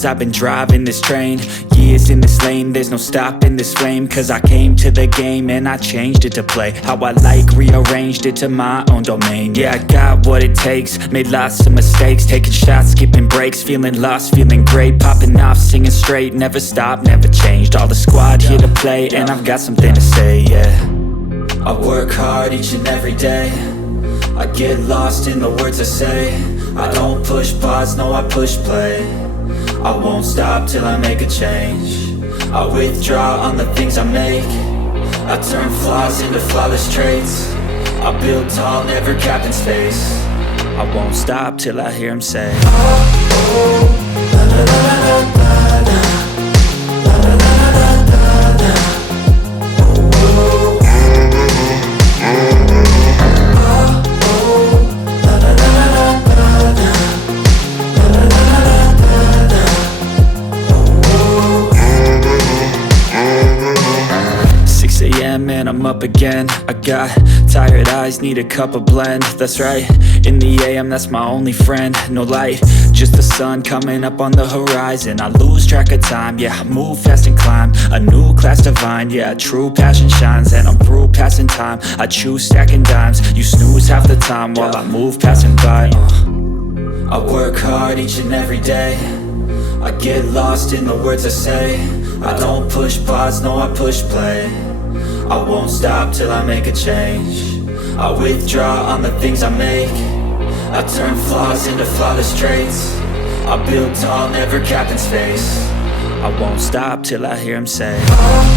years I've been driving this train, years in this lane, there's no stopping this flame. Cause I came to the game and I changed it to play how I like, rearranged it to my own domain. Yeah, I got what it takes, made lots of mistakes, taking shots, skipping breaks, feeling lost, feeling great, popping off, singing straight, never stopped, never changed. All the squad here to play and I've got something to say, yeah. I work hard each and every day, I get lost in the words I say. I don't push pause, no I push play. I won't stop till I make a change. I withdraw on the things I make. I turn flaws into flawless traits. I build tall, never capped in space. I won't stop till I hear him say, oh, oh, la la la la la la. And I'm up again. I got tired eyes, need a cup of blend. That's right, in the AM, that's my only friend. No light, just the sun coming up on the horizon. I lose track of time, yeah, I move fast and climb a new class divine, yeah, true passion shines. And I'm through passing time, I choose stacking dimes. You snooze half the time while I move passing by. I work hard each and every day, I get lost in the words I say. I don't push pause, no I push play. I won't stop till I make a change. I withdraw on the things I make. I turn flaws into flawless traits. I build tall, never capped in space. I won't stop till I hear him say, oh.